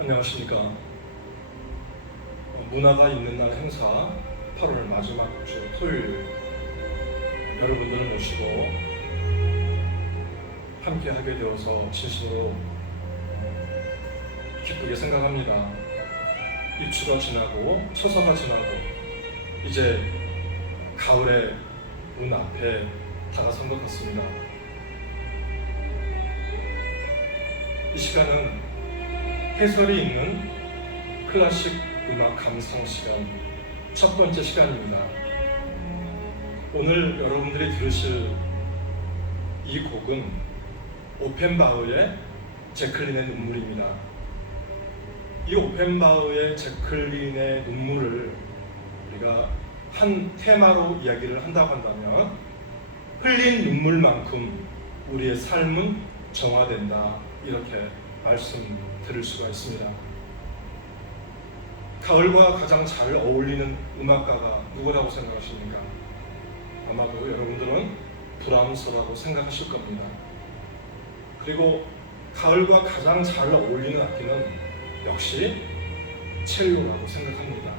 안녕하십니까. 문화가 있는 날 행사 8월 마지막 주 토요일 여러분들을 모시고 함께 하게 되어서 진심으로 기쁘게 생각합니다. 입추가 지나고 처서가 지나고 이제 가을의 문 앞에 다가선 것 같습니다. 이 시간은 해설이 있는 클래식 음악 감상 시간 첫 번째 시간입니다. 오늘 여러분들이 들으실 이 곡은 오펜바흐의 제클린의 눈물입니다. 이 오펜바흐의 제클린의 눈물을 우리가 한 테마로 이야기를 한다고 한다면 흘린 눈물만큼 우리의 삶은 정화된다, 이렇게 말씀드릴 수가 있습니다. 가을과 가장 잘 어울리는 음악가가 누구라고 생각하십니까? 아마도 여러분들은 브람스라고 생각하실 겁니다. 그리고 가을과 가장 잘 어울리는 악기는 역시 첼로라고 생각합니다.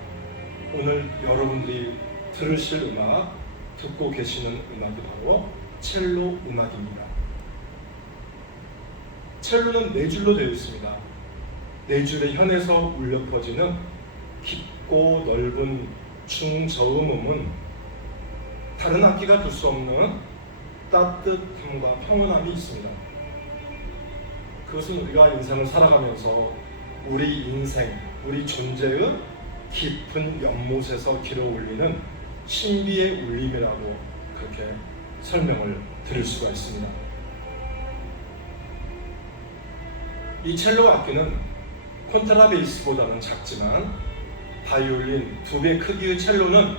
오늘 여러분들이 들으실 음악, 듣고 계시는 음악이 바로 첼로 음악입니다. 첼로는 네 줄로 되어 있습니다. 네 줄의 현에서 울려 퍼지는 깊고 넓은 중저음음은 다른 악기가 줄 수 없는 따뜻함과 평온함이 있습니다. 그것은 우리가 인생을 살아가면서 우리 인생, 우리 존재의 깊은 연못에서 길어 올리는 신비의 울림이라고 그렇게 설명을 드릴 수가 있습니다. 이 첼로 악기는 콘트라베이스보다는 작지만 바이올린 2배 크기의 첼로는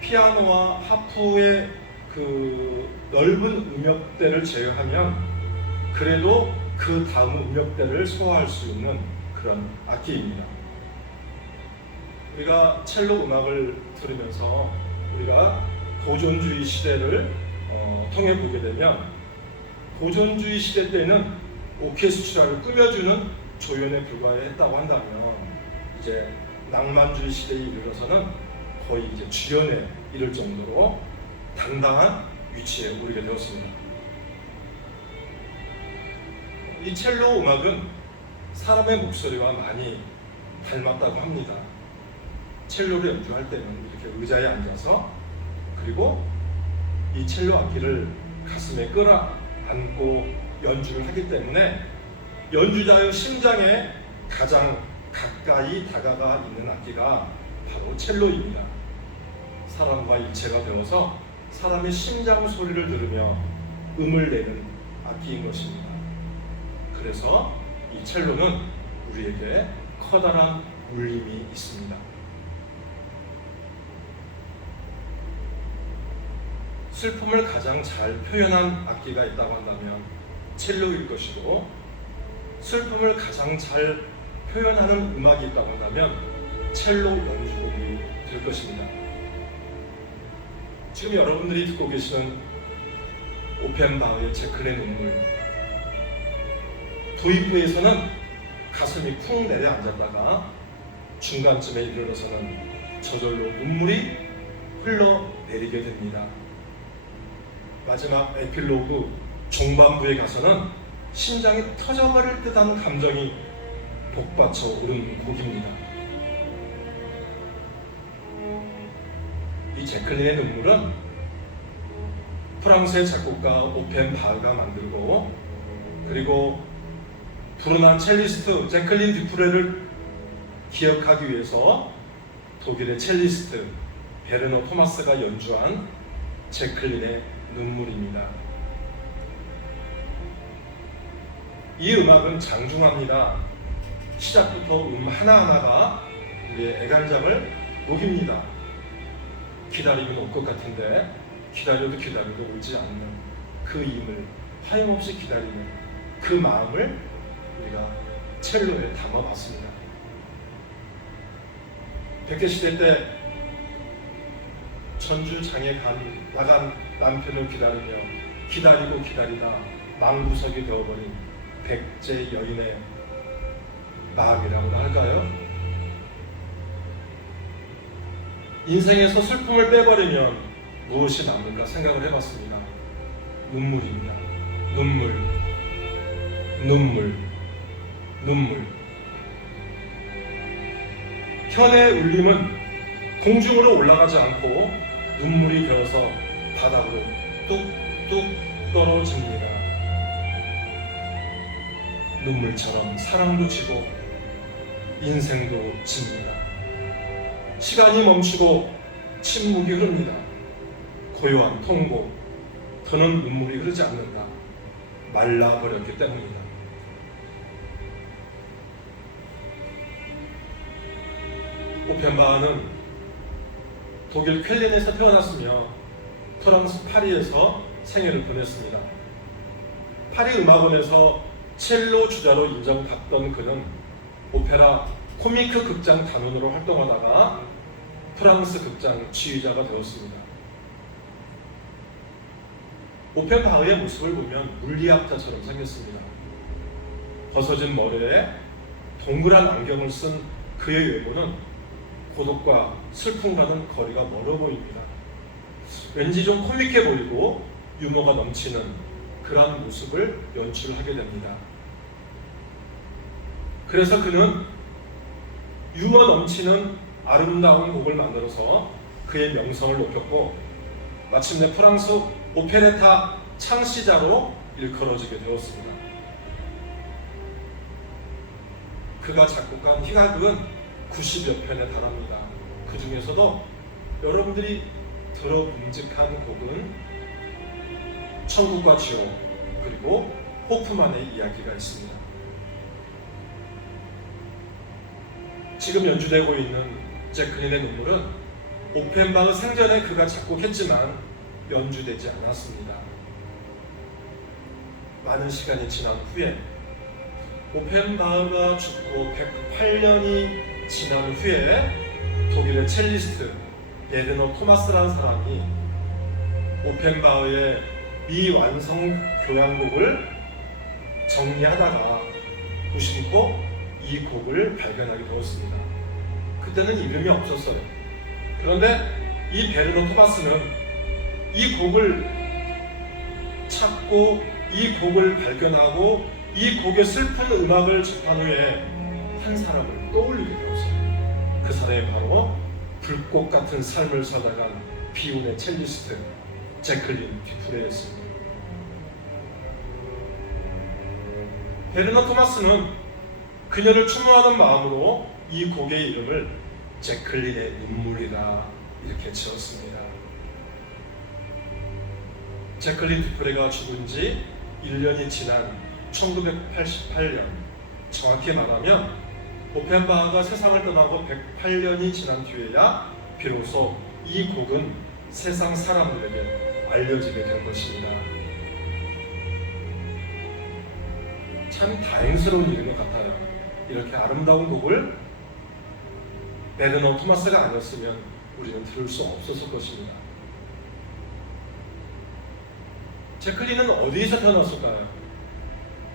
피아노와 하프의 그 넓은 음역대를 제외하면 그래도 그 다음 음역대를 소화할 수 있는 그런 악기입니다. 우리가 첼로 음악을 들으면서 우리가 고전주의 시대를 통해 보게 되면 고전주의 시대 때는 오케스트라를 꾸며주는 조연에 불과했다고 한다면 이제 낭만주의 시대에 이르러서는 거의 이제 주연에 이를 정도로 당당한 위치에 오르게 되었습니다. 이 첼로 음악은 사람의 목소리와 많이 닮았다고 합니다. 첼로를 연주할 때는 이렇게 의자에 앉아서 그리고 이 첼로 악기를 가슴에 끌어안고 연주를 하기 때문에 연주자의 심장에 가장 가까이 다가가 있는 악기가 바로 첼로입니다. 사람과 일체가 되어서 사람의 심장 소리를 들으며 음을 내는 악기인 것입니다. 그래서 이 첼로는 우리에게 커다란 울림이 있습니다. 슬픔을 가장 잘 표현한 악기가 있다고 한다면 첼로일 것이고, 슬픔을 가장 잘 표현하는 음악이 있다고 한다면 첼로 연주곡이 될 것입니다. 지금 여러분들이 듣고 계시는 오펜바흐의 제클린의 눈물, 도입부에서는 가슴이 쿵 내려앉았다가 중간쯤에 이르러서는 저절로 눈물이 흘러내리게 됩니다. 마지막 에필로그 중반부에 가서는 심장이 터져버릴 듯한 감정이 복받쳐 오르는 곡입니다. 이 제클린의 눈물은 프랑스의 작곡가 오펜바흐가 만들고, 그리고 불운한 첼리스트 제클린 듀프레를 기억하기 위해서 독일의 첼리스트 베르너 토마스가 연주한 제클린의 눈물입니다. 이 음악은 장중합니다. 시작부터 하나하나가 우리의 애간장을 녹입니다. 기다리면 올 것 같은데 기다려도 오지 않는 그 힘을 하염없이 기다리는 그 마음을 우리가 첼로에 담아봤습니다. 백제시대 때 전주장에 나간 남편을 기다리다 망부석이 되어버린 백제 여인의 마음이라고나 할까요? 인생에서 슬픔을 빼버리면 무엇이 남을까 생각을 해봤습니다. 눈물입니다. 눈물. 현의 울림은 공중으로 올라가지 않고 눈물이 되어서 바닥으로 뚝뚝 떨어집니다. 눈물처럼 사랑도 지고 인생도 집니다. 시간이 멈추고 침묵이 흐릅니다. 고요한 통곡, 더는 눈물이 흐르지 않는다. 말라버렸기 때문이다. 오펜바흐는 독일 쾰른에서 태어났으며 프랑스 파리에서 생애를 보냈습니다. 파리 음악원에서 첼로 주자로 인정받던 그는 오페라 코미크 극장 단원으로 활동하다가 프랑스 극장 지휘자가 되었습니다. 오펜바흐의 모습을 보면 물리학자처럼 생겼습니다. 벗어진 머리에 동그란 안경을 쓴 그의 외모는 고독과 슬픔과는 거리가 멀어 보입니다. 왠지 좀 코믹해 보이고 유머가 넘치는 그러한 모습을 연출하게 됩니다. 그래서 그는 유머 넘치는 아름다운 곡을 만들어서 그의 명성을 높였고 마침내 프랑스 오페레타 창시자로 일컬어지게 되었습니다. 그가 작곡한 희곡은 90여 편에 달합니다. 그 중에서도 여러분들이 들어봄직한 곡은 천국과 지옥 그리고 호프만의 이야기가 있습니다. 지금 연주되고 있는 제클린의 눈물은 오펜바흐 생전에 그가 작곡했지만 연주되지 않았습니다. 많은 시간이 지난 후에 오펜바흐가 죽고 108년이 지난 후에 독일의 첼리스트 베르너 토마스라는 사람이 오펜바흐의 미완성 교향곡을 정리하다가 무심코 이 곡을 발견하게 되었습니다. 그때는 이름이 없었어요. 그런데 이 베르너 토마스는 이 곡을 찾고 이 곡을 발견하고 이 곡의 슬픈 음악을 접한 후에 한 사람을 떠올리게 되었어요. 그 사람이 바로 불꽃 같은 삶을 살아간 비운의 첼리스트 제클린 듀프레였습니다. 베르너 토마스는 그녀를 추모하는 마음으로 이 곡의 이름을 제클린의 눈물이라 이렇게 지었습니다. 제클린 듀프레가 죽은 지 1년이 지난 1988년, 정확히 말하면 오펜바흐가 세상을 떠나고 108년이 지난 뒤에야 비로소 이 곡은 세상 사람들에게 알려지게 된 것입니다. 참 다행스러운 일인 것 같아요. 이렇게 아름다운 곡을 베르너 토마스가 아니었으면 우리는 들을 수 없었을 것입니다. 제클린은 어디에서 태어났을까요?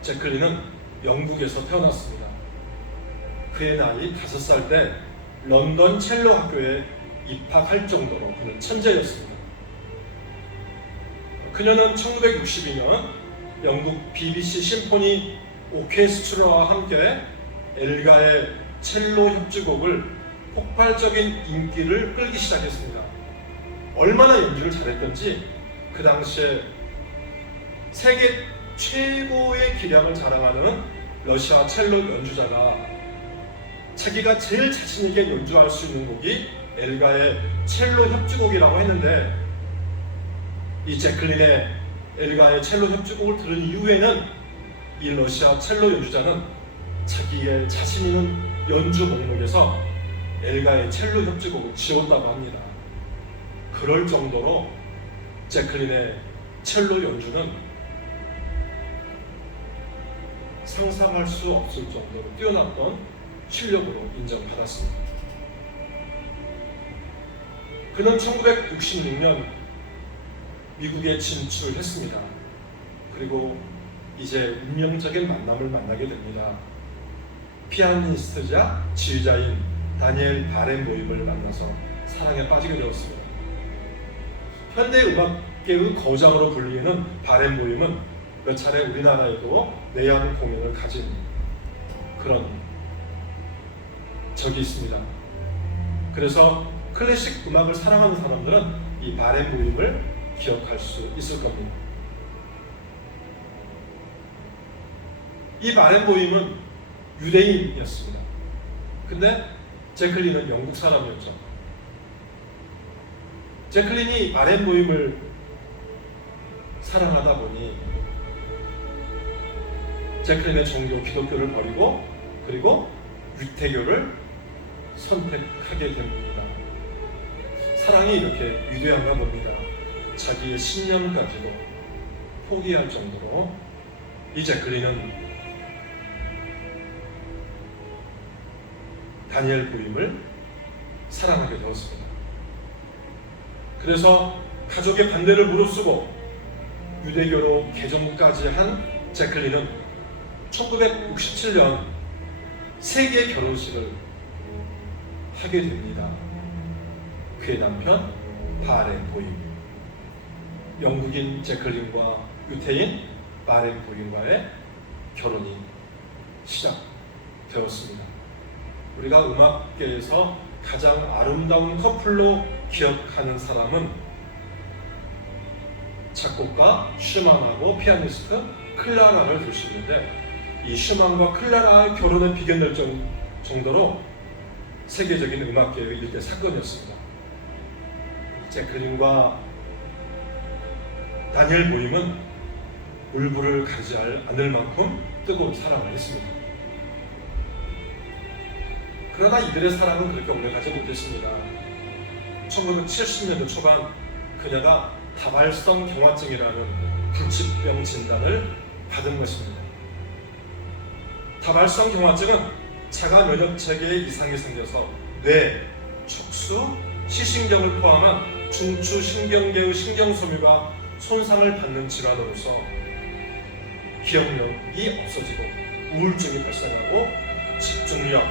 제클린은 영국에서 태어났습니다. 그의 나이 5살 때 런던 첼로 학교에 입학할 정도로 그는 천재였습니다. 그녀는 1962년 영국 BBC 심포니 오케스트라와 함께 엘가의 첼로 협주곡을 폭발적인 인기를 끌기 시작했습니다. 얼마나 연주를 잘했던지 그 당시에 세계 최고의 기량을 자랑하는 러시아 첼로 연주자가 자기가 제일 자신있게 연주할 수 있는 곡이 엘가의 첼로 협주곡이라고 했는데 이 제클린의 엘가의 첼로 협주곡을 들은 이후에는 이 러시아 첼로 연주자는 자기의 자신 있는 연주 목록에서 엘가의 첼로 협주곡을 지웠다고 합니다. 그럴 정도로 제클린의 첼로 연주는 상상할 수 없을 정도로 뛰어났던 실력으로 인정받았습니다. 그는 1966년 미국에 진출했습니다. 그리고 이제 운명적인 만남을 만나게 됩니다. 피아니스트자 지휘자인 다니엘 바렌보임을 만나서 사랑에 빠지게 되었습니다. 현대 음악계의 거장으로 불리는 바렌보임은 몇 차례 우리나라에도 내한 공연을 가진 그런 적이 있습니다. 그래서 클래식 음악을 사랑하는 사람들은 이 바렌보임을 기억할 수 있을 겁니다. 이 바렌보임은 유대인이었습니다. 근데 제클린은 영국 사람이었죠. 제클린이 바렌보임을 사랑하다 보니 제클린의 종교 기독교를 버리고 그리고 유태교를 선택하게 됩니다. 사랑이 이렇게 위대한가 봅니다. 자기의 신념까지도 포기할 정도로 이 제클린은 다니엘 보임을 사랑하게 되었습니다. 그래서 가족의 반대를 무릅쓰고 유대교로 개종까지 한 제클린은 1967년 세계 결혼식을 하게 됩니다. 그의 남편 바렌보임, 영국인 제클린과 유태인 바렌보임과의 결혼이 시작되었습니다. 우리가 음악계에서 가장 아름다운 커플로 기억하는 사람은 작곡가 슈만하고 피아니스트 클라라를 들 수 있는데, 이 슈만과 클라라의 결혼은 비견될 정도로 세계적인 음악계의 일대 사건이었습니다. 제클린과 다니엘 보임은 울분을 가리지 않을 만큼 뜨거운 사랑을 했습니다. 그러나 이들의 사랑은 그렇게 오래가지 못했습니다. 1970년대 초반 그녀가 다발성 경화증이라는 불치병 진단을 받은 것입니다. 다발성 경화증은 자가 면역체계에 이상이 생겨서 뇌, 척수, 시신경을 포함한 중추 신경계의 신경 소묘가 손상을 받는 질환으로서 기억력이 없어지고 우울증이 발생하고 집중력,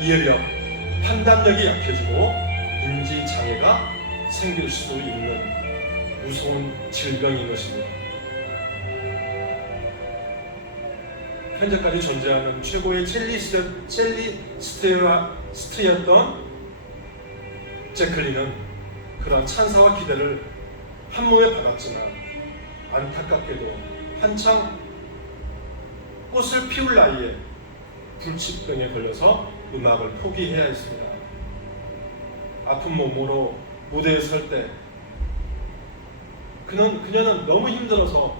이해력, 판단력이 약해지고 인지 장애가 생길 수 있는 무서운 질병인 것입니다. 현재까지 존재하는 최고의 첼리스트였던 제클린은 그러한 찬사와 기대를 한 몸에 받았지만 안타깝게도 한창 꽃을 피울 나이에 불치병에 걸려서 음악을 포기해야 했습니다. 아픈 몸으로 무대에 설 때 그녀는 너무 힘들어서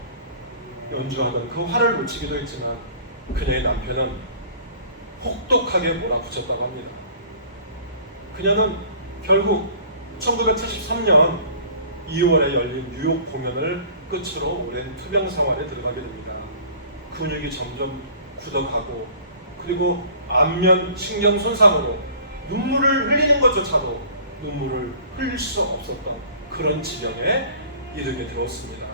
연주하던 그 화를 놓치기도 했지만 그녀의 남편은 혹독하게 몰아붙였다고 합니다. 그녀는 결국 1973년 2월에 열린 뉴욕 공연을 끝으로 오랜 투병 생활에 들어가게 됩니다. 근육이 점점 굳어가고 그리고 안면 신경 손상으로 눈물을 흘리는 것조차도 눈물을 흘릴 수 없었던 그런 지경에 이르게 되었습니다.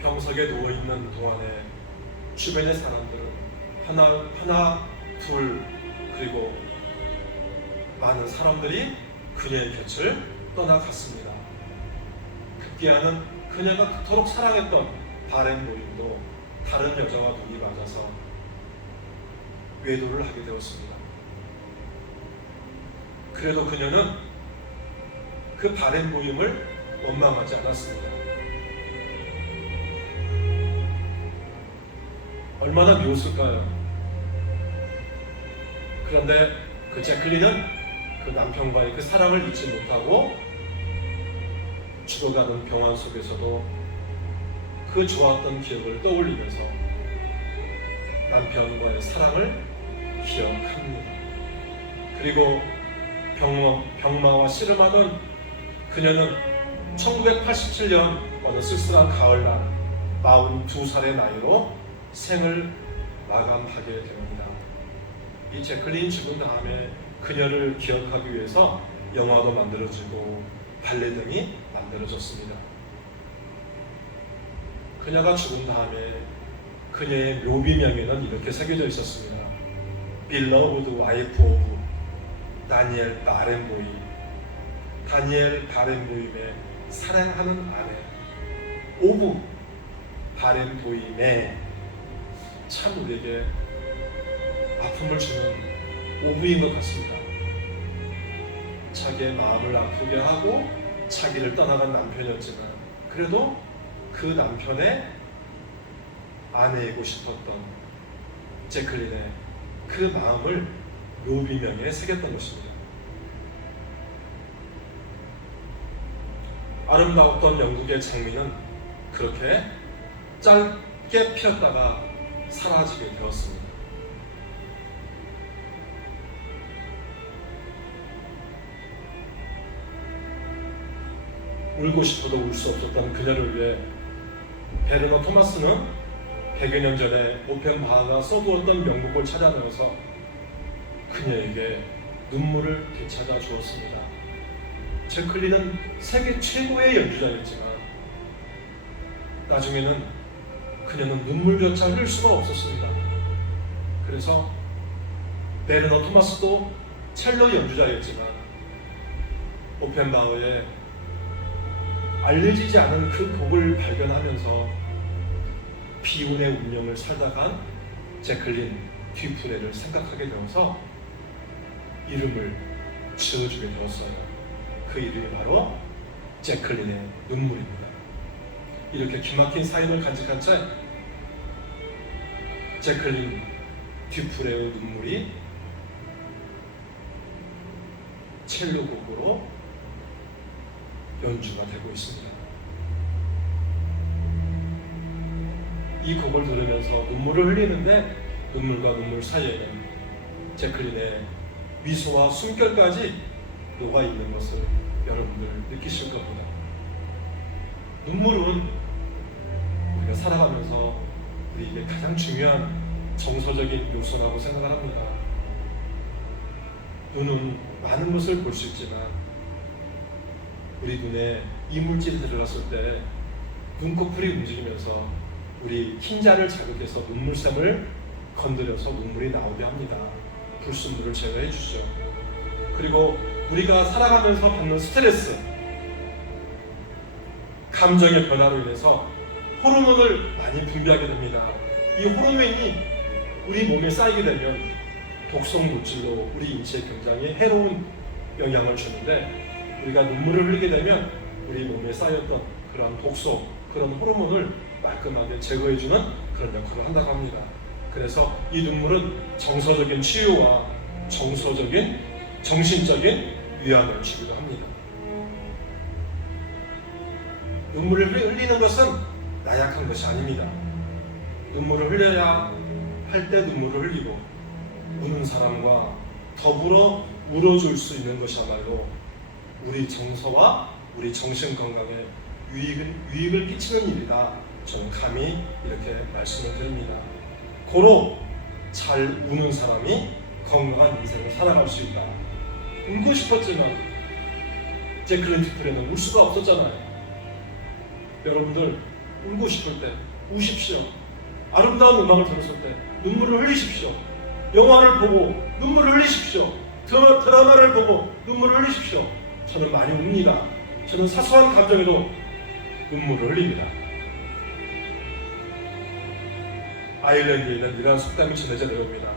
병석에 누워있는 동안에 주변의 사람들은 하나, 둘, 그리고 많은 사람들이 그녀의 곁을 떠나갔습니다. 급기야는 그녀가 그토록 사랑했던 바렌보임도 다른 여자와 눈이 맞아서 외도를 하게 되었습니다. 그래도 그녀는 그 바렌보임을 원망하지 않았습니다. 얼마나 미웠을까요? 그런데 그 제클린은 그 남편과의 그 사랑을 잊지 못하고 죽어가는 병환 속에서도 그 좋았던 기억을 떠올리면서 남편과의 사랑을 기억합니다. 그리고 병마와 씨름하던 그녀는 1987년 어느 쓸쓸한 가을날 42살의 나이로 생을 마감하게 됩니다. 이 제클린 죽은 다음에 그녀를 기억하기 위해서 영화도 만들어지고 발레 등이 만들어졌습니다. 그녀가 죽은 다음에 그녀의 묘비명에는 이렇게 새겨져 있었습니다. Beloved wife of 다니엘 바렌보임. 다니엘 바렌보임의 사랑하는 아내. 오브 바렌보임의, 참 우리에게 아픔을 주는 오브인 것 같습니다. 자기의 마음을 아프게 하고 자기를 떠나간 남편이었지만 그래도 그 남편의 아내이고 싶었던 제클린의 그 마음을 묘비명에 새겼던 것입니다. 아름다웠던 영국의 장미는 그렇게 짧게 피었다가 사라지게 되었습니다. 울고 싶어도 울 수 없었던 그녀를 위해 베르너 토마스는 100여 년 전에 오펜바흐가 써두었던 명곡을 찾아내어서 그녀에게 눈물을 되찾아 주었습니다. 제클린은 세계 최고의 연주자였지만 나중에는 그녀는 눈물조차 흘릴 수가 없었습니다. 그래서 베르너 토마스도 첼로 연주자였지만 오펜바흐의 알려지지 않은 그 곡을 발견하면서 비운의 운명을 살다간 제클린 듀프레를 생각하게 되어서 이름을 지어주게 되었어요. 그 이름이 바로 제클린의 눈물입니다. 이렇게 기막힌 사임을 간직한 채 제클린 듀프레의 눈물이 첼로 곡으로 연주가 되고 있습니다. 이 곡을 들으면서 눈물을 흘리는데 눈물과 눈물 사이에는 제클린의 미소와 숨결까지 녹아있는 것을 여러분들 느끼실 겁니다. 눈물은 우리가 살아가면서 우리에게 가장 중요한 정서적인 요소라고 생각을 합니다. 눈은 많은 것을 볼 수 있지만 우리 눈에 이물질이 들어갔을 때 눈꺼풀이 움직이면서 우리 흰자를 자극해서 눈물샘을 건드려서 눈물이 나오게 합니다. 불순물을 제거해 주죠. 그리고 우리가 살아가면서 받는 스트레스, 감정의 변화로 인해서 호르몬을 많이 분비하게 됩니다. 이 호르몬이 우리 몸에 쌓이게 되면 독성 물질로 우리 인체에 굉장히 해로운 영향을 주는데 우리가 눈물을 흘리게 되면 우리 몸에 쌓였던 그런 독소, 그런 호르몬을 말끔하게 제거해주는 그런 역할을 한다고 합니다. 그래서 이 눈물은 정서적인 치유와 정서적인, 정신적인 위안을 주기도 합니다. 눈물을 흘리는 것은 나약한 것이 아닙니다. 눈물을 흘려야 할 때 눈물을 흘리고 우는 사람과 더불어 울어줄 수 있는 것이야말로 우리 정서와 우리 정신 건강에 유익을 끼치는 일이다. 저는 감히 이렇게 말씀을 드립니다. 고로 잘 우는 사람이 건강한 인생을 살아갈 수 있다. 울고 싶었지만 제클린 듀프레는 울 수가 없었잖아요. 여러분들 울고 싶을 때 우십시오. 아름다운 음악을 들었을 때 눈물을 흘리십시오. 영화를 보고 눈물을 흘리십시오. 드라마를 보고 눈물을 흘리십시오. 저는 많이 웁니다. 저는 사소한 감정에도 눈물을 흘립니다. 아일랜드에 있는 이러한 속담이 전해져 내려옵니다.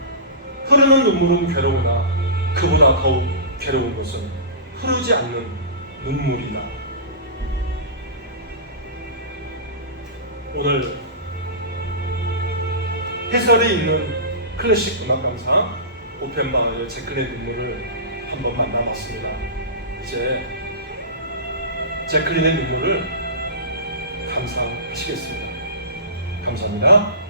흐르는 눈물은 괴로우나 그보다 더욱 괴로운 것은 흐르지 않는 눈물이다. 오늘 해설이 있는 클래식 음악 감상 오펜바흐의 제클린의 눈물을 한번 만나봤습니다. 이제 제클린의 눈물을 감상하시겠습니다. 감사합니다.